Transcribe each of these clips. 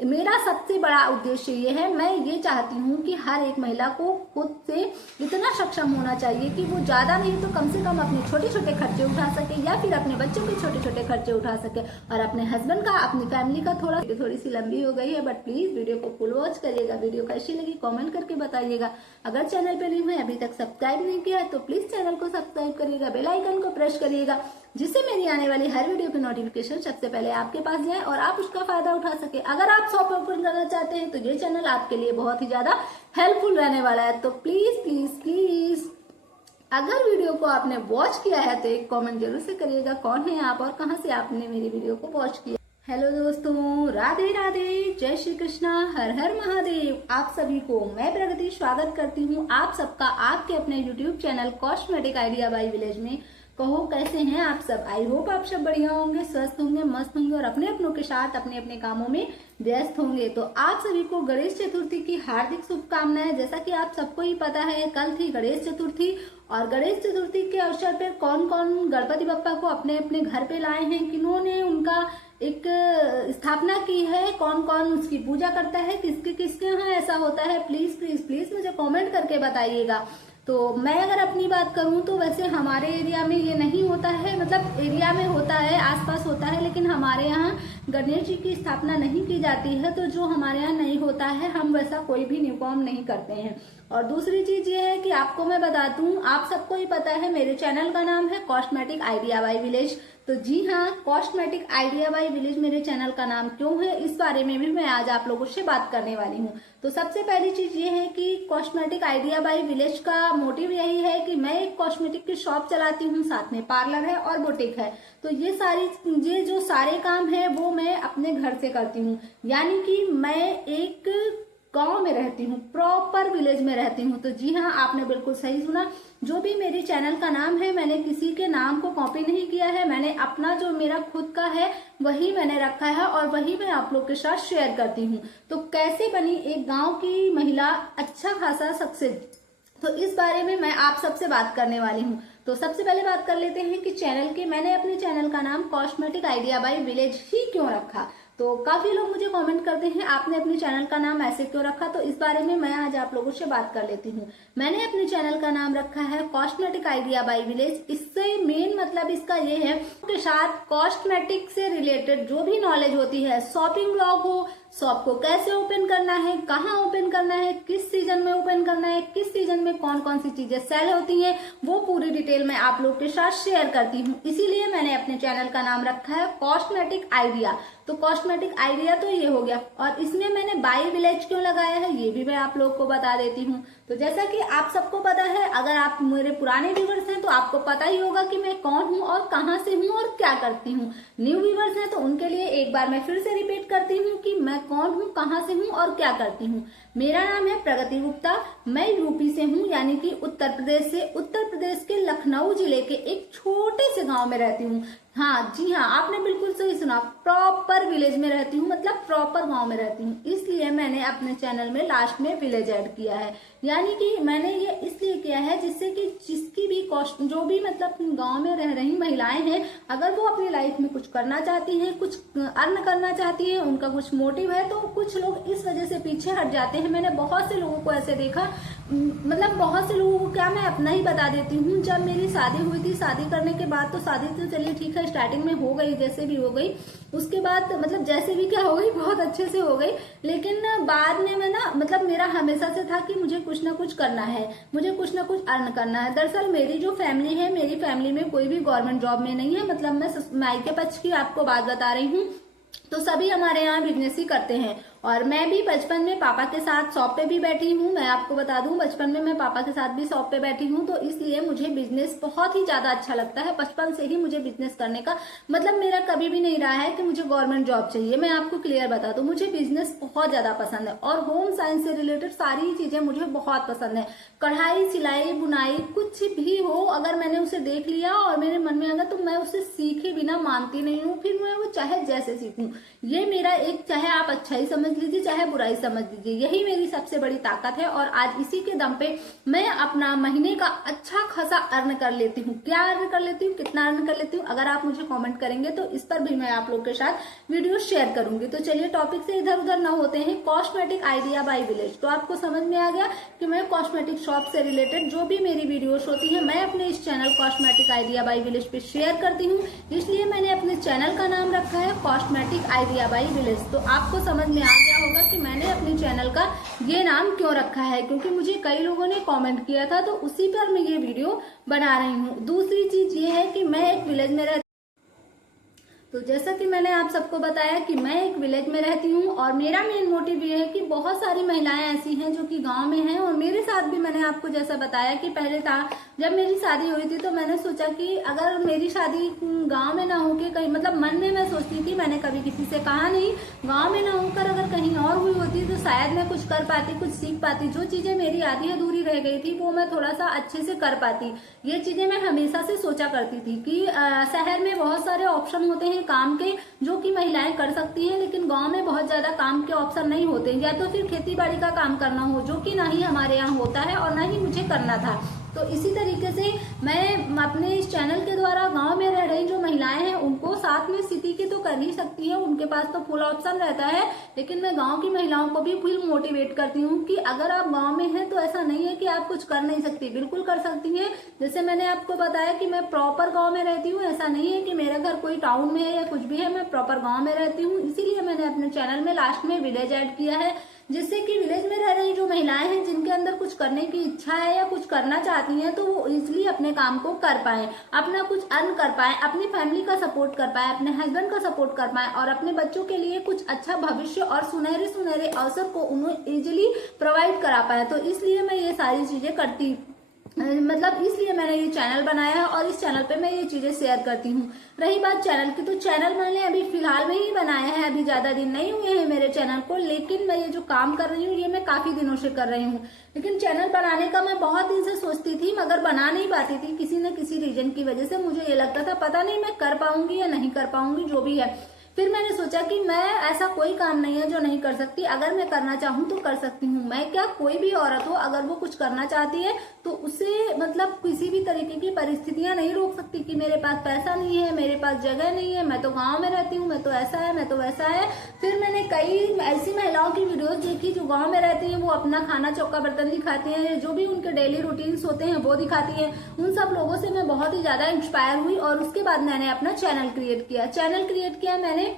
मेरा सबसे बड़ा उद्देश्य ये है, मैं ये चाहती हूँ कि हर एक महिला को खुद से इतना सक्षम होना चाहिए कि वो ज्यादा नहीं तो कम से कम अपने छोटे छोटे खर्चे उठा सके या फिर अपने बच्चों के छोटे छोटे खर्चे उठा सके और अपने हस्बैंड का, अपनी फैमिली का। थोड़ी सी लंबी हो गई है बट प्लीज वीडियो को फुल वॉच करिएगा। वीडियो कैसी लगी कमेंट करके बताइएगा। अगर चैनल पे न्यू है, अभी तक सब्सक्राइब नहीं किया है तो प्लीज चैनल को सब्सक्राइब करिएगा, बेल आइकन को प्रेस करिएगा, जिससे मेरी आने वाली हर वीडियो की नोटिफिकेशन सबसे पहले आपके पास जाए और आप उसका फायदा उठा सके। अगर आप शॉप ओपन करना चाहते हैं तो ये चैनल आपके लिए बहुत ही ज्यादा हेल्पफुल रहने वाला है। तो प्लीज प्लीज प्लीज अगर वीडियो को आपने वॉच किया है तो एक कमेंट जरूर से करिएगा, कौन है आप और कहां से आपने मेरी वीडियो को वॉच किया। हेलो दोस्तों, राधे राधे, जय श्री कृष्णा, हर हर महादेव। आप सभी को मैं प्रगति स्वागत करती हूँ आप सबका आपके अपने YouTube channel cosmetic idea by village में। कहो कैसे हैं आप सब? आई होप आप सब बढ़िया होंगे, स्वस्थ होंगे, मस्त होंगे और अपने अपनों के साथ अपने अपने कामों में व्यस्त होंगे। तो आप सभी को गणेश चतुर्थी की हार्दिक शुभकामनाएं। जैसा कि आप सबको ही पता है कल थी गणेश चतुर्थी और गणेश चतुर्थी के अवसर पर कौन कौन गणपति बप्पा को अपने अपने घर पे लाए हैं, किन्होंने उनका एक स्थापना की है, कौन कौन उसकी पूजा करता है, किसके किसके यहाँ ऐसा होता है, प्लीज प्लीज प्लीज मुझे कमेंट करके बताइएगा। तो मैं अगर अपनी बात करूं तो वैसे हमारे एरिया में ये नहीं होता है, मतलब एरिया में होता है, आसपास होता है, लेकिन हमारे यहाँ गणेश जी की स्थापना नहीं की जाती है। तो जो हमारे यहाँ नहीं होता है हम वैसा कोई भी न्यूकॉम नहीं करते हैं। और दूसरी चीज ये है कि आपको मैं बता दूं, आप सबको ही पता है मेरे चैनल का नाम है कॉस्मेटिक आइडिया बाय विलेज। तो जी हाँ, कॉस्मेटिक आइडिया बाय विलेज मेरे चैनल का नाम क्यों है, इस बारे में भी मैं आज आप लोगों से बात करने वाली हूँ। तो सबसे पहली चीज ये है कि कॉस्मेटिक आइडिया बाय विलेज का मोटिव यही है कि मैं एक कॉस्मेटिक की शॉप चलाती हूँ, साथ में पार्लर है और बुटीक है। तो ये जो सारे काम है वो मैं अपने घर से करती हूँ, यानी कि मैं एक गांव में रहती हूँ, प्रॉपर विलेज में रहती हूँ। तो जी हाँ, आपने बिल्कुल सही सुना, जो भी मेरे चैनल का नाम है मैंने किसी के नाम को कॉपी नहीं किया है, मैंने अपना जो मेरा खुद का है वही मैंने रखा है और वही मैं आप लोग के साथ शेयर करती हूँ। तो कैसे बनी एक गांव की महिला अच्छा खासा सक्सेस, तो इस बारे में मैं आप सबसे बात करने वाली हूँ। तो सबसे पहले बात कर लेते हैं कि मैंने अपने चैनल का नाम कॉस्मेटिक आइडिया बाय विलेज ही क्यों रखा। तो काफी लोग मुझे कमेंट करते हैं आपने अपने चैनल का नाम ऐसे क्यों रखा, तो इस बारे में मैं आज आप लोगों से बात कर लेती हूँ। मैंने अपने चैनल का नाम रखा है कॉस्मेटिक आइडिया बाय विलेज। इससे मेन मतलब इसका ये है के साथ कॉस्मेटिक से रिलेटेड जो भी नॉलेज होती है, शॉपिंग ब्लॉग हो, शॉप को कैसे ओपन करना है, कहाँ ओपन करना है, किस सीजन में ओपन करना है, किस सीजन में कौन कौन सी चीजें सेल होती हैं, वो पूरी डिटेल मैं आप लोग के साथ शेयर करती हूँ। इसीलिए मैंने अपने चैनल का नाम रखा है कॉस्मेटिक आइडिया। तो कॉस्मेटिक आइडिया तो ये हो गया, और इसमें मैंने बाय विलेज क्यों लगाया है ये भी मैं आप लोग को बता देती हूँ। तो जैसा कि आप सबको पता है, अगर आप मेरे पुराने व्यूवर्स हैं तो आपको पता ही होगा कि मैं कौन हूँ और कहाँ से हूँ और क्या करती हूँ। न्यू व्यूवर्स हैं तो उनके लिए एक बार मैं फिर से रिपीट करती हूँ कि मैं कौन हूँ, कहाँ से हूँ और क्या करती हूँ। मेरा नाम है प्रगति गुप्ता, मैं यूपी से हूँ, यानी कि उत्तर प्रदेश से। उत्तर प्रदेश के लखनऊ जिले के एक छोटे से गांव में रहती हूँ। हाँ जी हाँ, आपने बिल्कुल सही सुना, प्रॉपर विलेज में रहती हूँ, मतलब प्रॉपर गांव में रहती हूँ। इसलिए मैंने अपने चैनल में लास्ट में विलेज ऐड किया है, यानी कि मैंने ये इसलिए किया है जिससे कि जिसकी भी कॉस्ट, जो भी मतलब गांव में रह रही महिलाएं हैं, अगर वो अपनी लाइफ में कुछ करना चाहती हैं, कुछ अर्न करना चाहती है, उनका कुछ मोटिव है, तो कुछ लोग इस वजह से पीछे हट जाते हैं। मैंने बहुत से लोगों को ऐसे देखा, मतलब बहुत से लोगों को, क्या मैं अपना ही बता देती हूँ, जब मेरी शादी हुई थी, शादी करने के बाद तो शादी तो चलिए ठीक है स्टार्टिंग में हो गई, जैसे भी हो गई, उसके बाद मतलब जैसे भी क्या हो गई, बहुत अच्छे से हो गई, लेकिन बाद में मैं ना, मतलब मेरा हमेशा से था कि मुझे कुछ ना कुछ करना है, मुझे कुछ ना कुछ अर्न करना है। दरअसल मेरी जो फैमिली है, मेरी फैमिली में कोई भी गवर्नमेंट जॉब में नहीं है, मतलब मैं मायके पक्ष की आपको बात बता रही हूँ, तो सभी हमारे यहाँ बिजनेस ही करते हैं। और मैं भी बचपन में पापा के साथ शॉप पे भी बैठी हूँ, मैं आपको बता दूं, बचपन में मैं पापा के साथ भी शॉप पे बैठी हूँ, तो इसलिए मुझे बिजनेस बहुत ही ज्यादा अच्छा लगता है। बचपन से ही मुझे बिजनेस करने का मतलब मेरा कभी भी नहीं रहा है कि मुझे गवर्नमेंट जॉब चाहिए। मैं आपको क्लियर बता दूं, मुझे बिजनेस बहुत ज्यादा पसंद है और होम साइंस से रिलेटेड सारी चीजें मुझे बहुत पसंद है। कढ़ाई, सिलाई, बुनाई, कुछ भी हो, अगर मैंने उसे देख लिया और मेरे मन में आया तो मैं उसे सीखे बिना मानती नहीं हूँ, फिर मैं वो चाहे जैसे सीखूं। ये मेरा एक, चाहे आप अच्छा ही समझ समझ लीजिए चाहे बुराई समझ लीजिए, यही मेरी सबसे बड़ी ताकत है। और आज इसी के दम पे मैं अपना महीने का अच्छा खासा अर्न कर लेती हूँ। क्या अर्न कर लेती हूँ, कितना अर्न कर लेती हूँ, अगर आप मुझे कमेंट करेंगे तो इस पर भी मैं आप लोग के साथ वीडियो शेयर करूंगी। तो चलिए टॉपिक से इधर उधर ना होते हैं। कॉस्मेटिक आइडिया बाय विलेज, तो आपको समझ में आ गया कि मैं कॉस्मेटिक शॉप से रिलेटेड जो भी मेरी वीडियोस होती है मैं अपने इस channel cosmetic idea by village पे शेयर करती हूँ। इसलिए मैंने अपने चैनल का नाम रखा है कॉस्मेटिक आइडिया बाय विलेज। तो आपको समझ में आ गया होगा कि मैंने अपने चैनल का ये नाम क्यों रखा है, क्योंकि मुझे कई लोगों ने कमेंट किया था, तो उसी पर मैं ये वीडियो बना रही हूँ। दूसरी चीज ये है कि मैं एक विलेज में रहती, तो जैसा कि मैंने आप सबको बताया कि मैं एक विलेज में रहती हूँ और मेरा मेन मोटिव ये है कि बहुत सारी महिलाएं ऐसी हैं जो कि गांव में हैं। और मेरे साथ भी मैंने आपको जैसा बताया कि पहले था, जब मेरी शादी हुई थी तो मैंने सोचा कि अगर मेरी शादी गांव में ना होके कहीं, मतलब मन में मैं सोचती थी, मैंने कभी किसी से कहा नहीं, गाँव में ना होकर अगर कहीं और हुई होती तो शायद मैं कुछ कर पाती, कुछ सीख पाती। जो चीजें मेरी आधी अधूरी रह गई थी वो मैं थोड़ा सा अच्छे से कर पाती। ये चीजें मैं हमेशा से सोचा करती थी कि शहर में बहुत सारे ऑप्शन होते हैं काम के जो कि महिलाएं कर सकती हैं, लेकिन गांव में बहुत ज्यादा काम के ऑप्शन नहीं होते, या तो फिर खेती बाड़ी का काम करना हो, जो कि ना ही हमारे यहाँ होता है और ना ही मुझे करना था। तो इसी तरीके से मैं अपने इस चैनल के द्वारा गांव में रह रही जो महिलाएं हैं उनको, साथ में सिटी की तो कर ही सकती है, उनके पास तो फुल ऑप्शन रहता है, लेकिन मैं गांव की महिलाओं को भी फुल मोटिवेट करती हूँ कि अगर आप गांव में हैं तो ऐसा नहीं है कि आप कुछ कर नहीं सकती, बिल्कुल कर सकती हैं। जैसे मैंने आपको बताया कि मैं प्रॉपर गाँव में रहती हूँ, ऐसा नहीं है कि मेरा घर कोई टाउन में है या कुछ भी है, मैं प्रॉपर गाँव में रहती हूँ। इसीलिए मैंने अपने चैनल में लास्ट में विलेज ऐड किया है, जिससे कि विलेज में रह रही जो महिलाएं हैं जिनके अंदर कुछ करने की इच्छा है या कुछ करना चाहती हैं, तो वो इजिली अपने काम को कर पाए, अपना कुछ अर्न कर पाए, अपनी फैमिली का सपोर्ट कर पाए, अपने हस्बैंड का सपोर्ट कर पाए और अपने बच्चों के लिए कुछ अच्छा भविष्य और सुनहरे सुनहरे अवसर को उन्हें इजिली प्रोवाइड करा पाए। तो इसलिए मैं ये सारी चीजें करती, मतलब इसलिए मैंने ये चैनल बनाया है और इस चैनल पे मैं ये चीजें शेयर करती हूँ। रही बात चैनल की, तो चैनल मैंने अभी फिलहाल में ही बनाया है, अभी ज्यादा दिन नहीं हुए हैं मेरे चैनल को, लेकिन मैं ये जो काम कर रही हूँ ये मैं काफी दिनों से कर रही हूँ। लेकिन चैनल बनाने का मैं बहुत दिन से सोचती थी मगर बना नहीं पाती थी, किसी न किसी रीजन की वजह से मुझे ये लगता था पता नहीं मैं कर पाऊंगी या नहीं कर पाऊंगी, जो भी है। फिर मैंने सोचा कि मैं, ऐसा कोई काम नहीं है जो नहीं कर सकती, अगर मैं करना चाहूँ तो कर सकती हूँ। मैं क्या, कोई भी औरत हो अगर वो कुछ करना चाहती है तो उसे मतलब किसी भी तरीके की परिस्थितियां नहीं रोक सकती कि मेरे पास पैसा नहीं है, मेरे पास जगह नहीं है, मैं तो गांव में रहती हूँ, मैं तो ऐसा है, मैं तो वैसा है। फिर मैंने कई ऐसी महिलाओं की वीडियोस देखी जो गांव में रहती हैं, वो अपना खाना चौका बर्तन दिखाती हैं, जो भी उनके डेली रूटीन्स होते हैं वो दिखाती हैं। उन सब लोगों से मैं बहुत ही ज्यादा इंस्पायर हुई और उसके बाद मैंने अपना चैनल क्रिएट किया मैंने।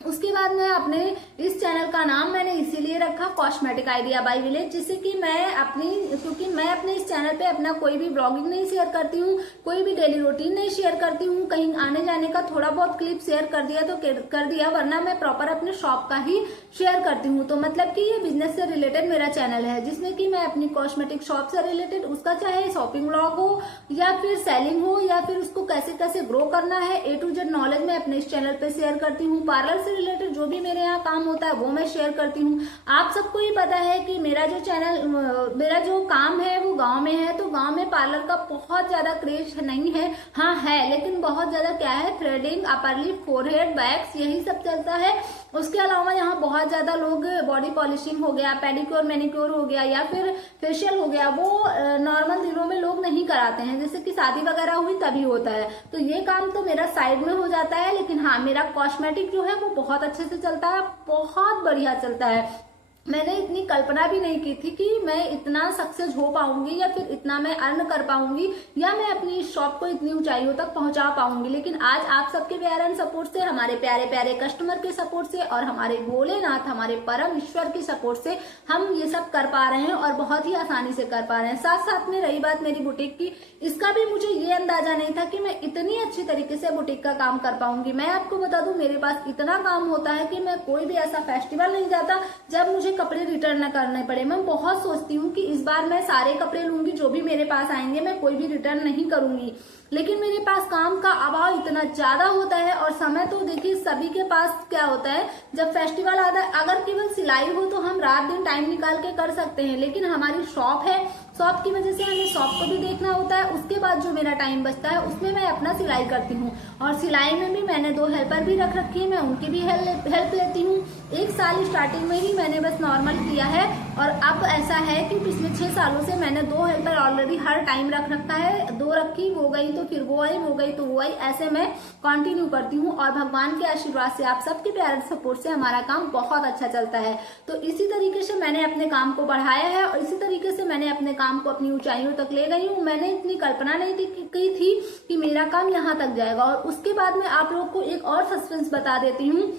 उसके बाद मैं अपने इस चैनल का नाम मैंने इसीलिए रखा कॉस्मेटिक आइडिया बाय विलेज, जिससे कि मैं अपनी, क्योंकि मैं अपने इस चैनल पे अपना कोई भी ब्लॉगिंग नहीं शेयर करती हूँ, कोई भी डेली रूटीन नहीं शेयर करती हूँ, कहीं आने जाने का थोड़ा बहुत क्लिप शेयर कर दिया तो कर दिया, वरना मैं प्रॉपर अपने शॉप का ही शेयर करती हूँ। तो मतलब कि ये बिजनेस से रिलेटेड मेरा चैनल है, जिसमें कि मैं अपनी कॉस्मेटिक शॉप से रिलेटेड, उसका चाहे शॉपिंग ब्लॉग हो या फिर सेलिंग हो या फिर उसको कैसे कैसे ग्रो करना है, A to Z नॉलेज मैं अपने इस चैनल पे शेयर करती हूँ। पार्लर रिलेटेड जो भी मेरे यहाँ काम होता है वो मैं शेयर करती हूँ। आप सबको ही पता है कि मेरा जो काम है वो गांव में है, तो गांव में पार्लर का बहुत ज्यादा क्रेज नहीं है, हाँ है, लेकिन बहुत ज्यादा क्या है, threading, upper lip, forehead, wax, यही सब चलता है। उसके अलावा यहाँ बहुत ज्यादा लोग बॉडी पॉलिशिंग हो गया, पेडिक्योर मैनिक्योर हो गया या फिर फेशियल हो गया, वो नॉर्मल दिनों में लोग नहीं कराते हैं, जैसे कि शादी वगैरह हुई तभी होता है। तो ये काम तो मेरा साइड में हो जाता है, लेकिन हाँ मेरा कॉस्मेटिक जो है वो बहुत अच्छे से चलता है, बहुत बढ़िया चलता है। मैंने इतनी कल्पना भी नहीं की थी कि मैं इतना सक्सेस हो पाऊंगी या फिर इतना मैं अर्न कर पाऊंगी या मैं अपनी शॉप को इतनी ऊंचाइयों तक पहुंचा पाऊंगी। लेकिन आज आप सबके प्यार एंड सपोर्ट से, हमारे प्यारे प्यारे कस्टमर के सपोर्ट से और हमारे भोलेनाथ, हमारे परम ईश्वर की सपोर्ट से हम ये सब कर पा रहे हैं और बहुत ही आसानी से कर पा रहे हैं। साथ साथ में रही बात मेरी बुटीक की, इसका भी मुझे ये अंदाजा नहीं था कि मैं इतनी अच्छी तरीके से बुटीक का काम कर पाऊंगी। मैं आपको बता दूं, मेरे पास इतना काम होता है कि मैं कोई भी ऐसा फेस्टिवल नहीं जाता जब मुझे कपड़े रिटर्न न करने पड़े। मैं बहुत सोचती हूँ कि इस बार मैं सारे कपड़े लूंगी जो भी मेरे पास आएंगे, मैं कोई भी रिटर्न नहीं करूंगी। लेकिन मेरे पास काम का अभाव इतना ज्यादा होता है और समय तो देखिए सभी के पास क्या होता है, जब फेस्टिवल आता है अगर केवल सिलाई हो तो हम रात दिन टाइम निकाल के कर सकते हैं, लेकिन हमारी शॉप है, शॉप की वजह से हमें शॉप को भी देखना होता है। उसके बाद जो मेरा टाइम बचता है उसमें मैं अपना सिलाई करती हूँ और सिलाई में भी मैंने 2 हेल्पर भी रख रखी है, मैं उनकी भी हेल्प लेती हूँ। 1 साल स्टार्टिंग में ही मैंने बस नॉर्मल किया है और अब ऐसा है कि पिछले 6 सालों से मैंने 2 हेल्पर ऑलरेडी हर टाइम रख रखा है। 2 रखी, वो गई तो फिर वो आई, वो गई तो वो आई, ऐसे मैं कंटिन्यू करती हूँ और भगवान के आशीर्वाद से, आप सबके प्यार सपोर्ट से हमारा काम बहुत अच्छा चलता है। तो इसी तरीके से मैंने अपने काम को बढ़ाया है और इसी तरीके से मैंने अपने काम को अपनी ऊंचाइयों तक ले गई हूँ। मैंने इतनी कल्पना नहीं की थी कि मेरा काम यहाँ तक जाएगा। और उसके बाद में आप लोग को एक और सस्पेंस बता देती हूँ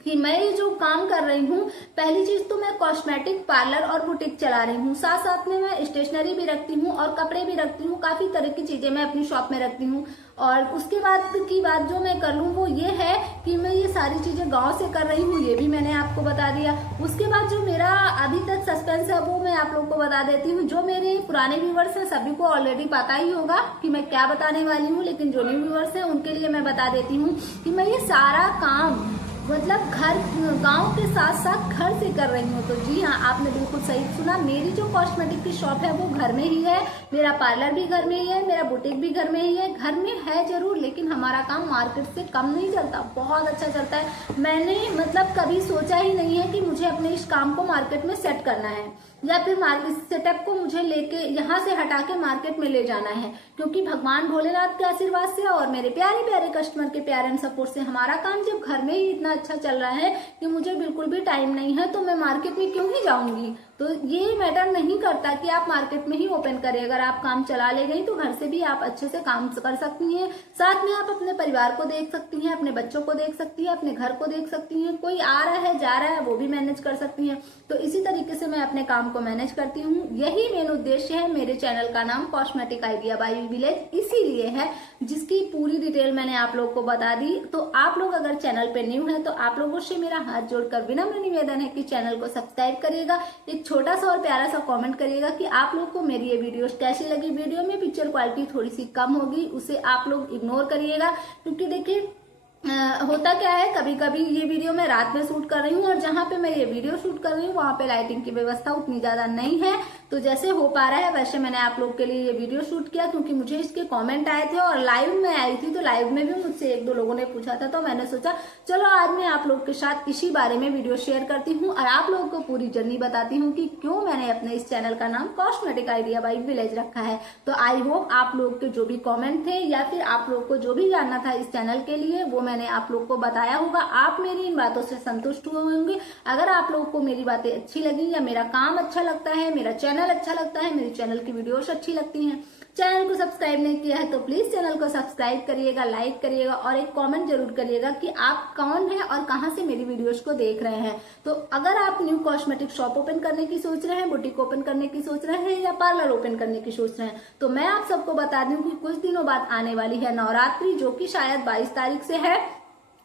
कि मैं ये जो काम कर रही हूँ, पहली चीज तो मैं कॉस्मेटिक पार्लर और बुटीक चला रही हूँ, साथ साथ में मैं स्टेशनरी भी रखती हूँ और कपड़े भी रखती हूँ, काफी तरह की चीजें मैं अपनी शॉप में रखती हूँ। और उसके बाद की बात जो मैं कर लूँ वो ये है कि मैं ये सारी चीजें गांव से कर रही हूँ, ये भी मैंने आपको बता दिया। उसके बाद जो मेरा अभी तक सस्पेंस है वो मैं आप लोग को बता देती हूँ। जो मेरे पुराने व्यूवर्स हैं सभी को ऑलरेडी पता ही होगा कि मैं क्या बताने वाली हूँ, लेकिन जो न्यू व्यूवर्स हैं उनके लिए मैं बता देती हूँ कि मैं ये सारा काम मतलब घर गांव के साथ साथ घर से कर रही हूँ। तो जी हाँ, आपने बिल्कुल सही सुना, मेरी जो कॉस्मेटिक की शॉप है वो घर में ही है, मेरा पार्लर भी घर में ही है, मेरा बुटीक भी घर में ही है। घर में है जरूर, लेकिन हमारा काम मार्केट से कम नहीं चलता, बहुत अच्छा चलता है। मैंने मतलब कभी सोचा ही नहीं है कि मुझे अपने इस काम को मार्केट में सेट करना है या फिर मार्केट सेटअप को मुझे लेके यहाँ से हटा के मार्केट में ले जाना है, क्योंकि भगवान भोलेनाथ के आशीर्वाद से और मेरे प्यारे प्यारे कस्टमर के प्यार एंड सपोर्ट से हमारा काम जब घर में ही इतना अच्छा चल रहा है कि मुझे बिल्कुल भी टाइम नहीं है, तो मैं मार्केट में क्यों ही जाऊंगी। तो ये मैटर नहीं करता कि आप मार्केट में ही ओपन करें, अगर आप काम चला ले गई तो घर से भी आप अच्छे से काम कर सकती हैं। साथ में आप अपने परिवार को देख सकती हैं, अपने बच्चों को देख सकती हैं, अपने घर को देख सकती हैं, कोई आ रहा है जा रहा है वो भी मैनेज कर सकती हैं। तो इसी तरीके से मैं अपने काम को मैनेज करती हूँ। यही मेन उद्देश्य है। मेरे चैनल का नाम कॉस्मेटिक आइडिया बाय विलेज इसीलिए है, जिसकी पूरी डिटेल मैंने आप लोग को बता दी। तो आप लोग अगर चैनल पे न्यू है तो आप लोगों से मेरा हाथ जोड़कर विनम्र निवेदन है कि चैनल को सब्सक्राइब करिएगा, एक छोटा सा और प्यारा सा कमेंट करिएगा कि आप लोग को मेरी ये वीडियोस कैसी लगी। वीडियो में पिक्चर क्वालिटी थोड़ी सी कम होगी, उसे आप लोग इग्नोर करिएगा, क्योंकि देखिए होता क्या है, कभी कभी ये वीडियो मैं रात में शूट कर रही हूँ और जहाँ पे मैं ये वीडियो शूट कर रही हूँ वहाँ पे लाइटिंग की व्यवस्था उतनी ज्यादा नहीं है। तो जैसे हो पा रहा है वैसे मैंने आप लोग के लिए ये वीडियो शूट किया, क्योंकि मुझे इसके कमेंट आए थे और लाइव में आई थी, तो लाइव में भी मुझसे 1-2 लोगों ने पूछा था, तो मैंने सोचा चलो आज मैं आप लोग के साथ इसी बारे में वीडियो शेयर करती हूँ और आप लोगों को पूरी जर्नी बताती हूँ कि क्यों मैंने अपने इस चैनल का नाम कॉस्मेटिक आइडिया बाय विलेज रखा है। तो आई होप आप लोग के जो भी कॉमेंट थे या फिर आप लोग को जो भी जानना था इस चैनल के लिए वो मैंने आप लोग को बताया होगा। आप मेरी इन बातों से संतुष्ट हुए होंगे। अगर आप लोगों को मेरी बातें अच्छी लगी या मेरा काम अच्छा लगता है, मेरा चैनल अच्छा लगता है, मेरे चैनल की वीडियोस अच्छी लगती हैं, चैनल को सब्सक्राइब नहीं किया है तो प्लीज चैनल को सब्सक्राइब करिएगा, लाइक करिएगा और एक कमेंट जरूर करिएगा कि आप कौन है और कहां से मेरी वीडियोस को देख रहे हैं। तो अगर आप न्यू कॉस्मेटिक शॉप ओपन करने की सोच रहे हैं, बुटीक ओपन करने की सोच रहे हैं या पार्लर ओपन करने की सोच रहे हैं, तो मैं आप सबको बता दूं कि कुछ दिनों बाद आने वाली है नवरात्रि, जो कि शायद 22 तारीख से है,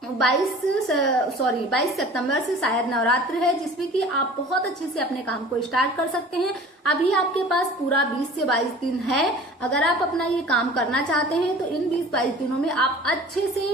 22 सितंबर से शायद नवरात्र है, जिसमें कि आप बहुत अच्छे से अपने काम को स्टार्ट कर सकते हैं। अभी आपके पास पूरा 20 से 22 दिन है। अगर आप अपना ये काम करना चाहते हैं तो इन 20-22 दिनों में आप अच्छे से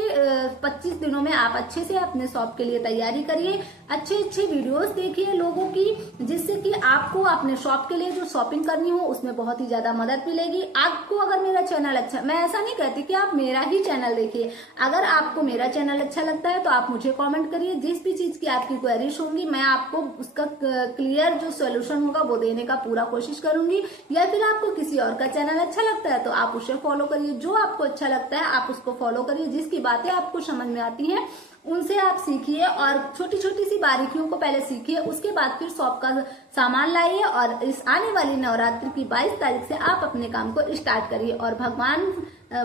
25 दिनों में आप अच्छे से अपने शॉप के लिए तैयारी करिए, अच्छे अच्छे वीडियोस देखिए लोगों की, जिससे कि आपको अपने शॉप के लिए जो शॉपिंग करनी हो उसमें बहुत ही ज्यादा मदद मिलेगी। आपको अगर मेरा चैनल अच्छा, मैं ऐसा नहीं कहती कि आप मेरा ही चैनल देखिए, अगर आपको मेरा चैनल अच्छा लगता है तो आप मुझे कमेंट करिए, जिस भी चीज की आपकी क्वेरीज होंगी मैं आपको उसका क्लियर जो सोल्यूशन होगा वो देने का पूरा कोशिश करूंगी। या फिर आपको किसी और का चैनल अच्छा लगता है तो आप उसे फॉलो करिए, जो आपको अच्छा लगता है आप उसको फॉलो करिए, जिसकी बातें आपको समझ में आती हैं उनसे आप सीखिए और छोटी छोटी सी बारीकियों को पहले सीखिए, उसके बाद फिर शॉप का सामान लाइए और इस आने वाली नवरात्रि की 22 तारीख से आप अपने काम को स्टार्ट करिए। और भगवान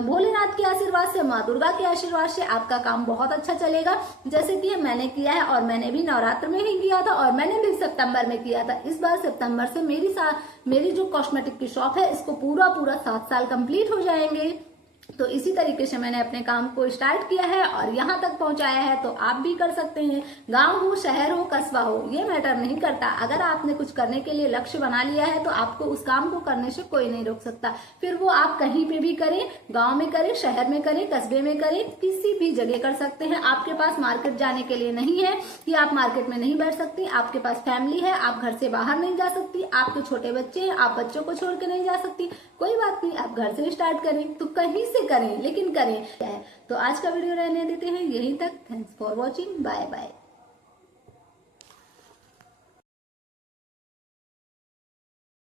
भोलेनाथ के आशीर्वाद से, माँ दुर्गा के आशीर्वाद से आपका काम बहुत अच्छा चलेगा, जैसे कि मैंने किया है। और मैंने भी नवरात्र में ही किया था और मैंने भी सितंबर में किया था। इस बार सितंबर से मेरी जो कॉस्मेटिक की शॉप है इसको पूरा 7 साल कंप्लीट हो जाएंगे। तो इसी तरीके से मैंने अपने काम को स्टार्ट किया है और यहाँ तक पहुंचाया है, तो आप भी कर सकते हैं। गांव हो, शहर हो, कस्बा हो, ये मैटर नहीं करता। अगर आपने कुछ करने के लिए लक्ष्य बना लिया है तो आपको उस काम को करने से कोई नहीं रोक सकता। फिर वो आप कहीं पे भी करें, गांव में करें, शहर में करें, कस्बे में करें, किसी भी जगह कर सकते हैं। आपके पास मार्केट जाने के लिए नहीं है कि आप मार्केट में नहीं बैठ सकती, आपके पास फैमिली है, आप घर से बाहर नहीं जा सकती, आपके छोटे बच्चे हैं, आप बच्चों को छोड़ के नहीं जा सकती, कोई बात नहीं, आप घर से स्टार्ट करें, तो कहीं से करें लेकिन करें। तो आज का वीडियो रहने देते हैं यहीं तक। Thanks for watching, bye bye.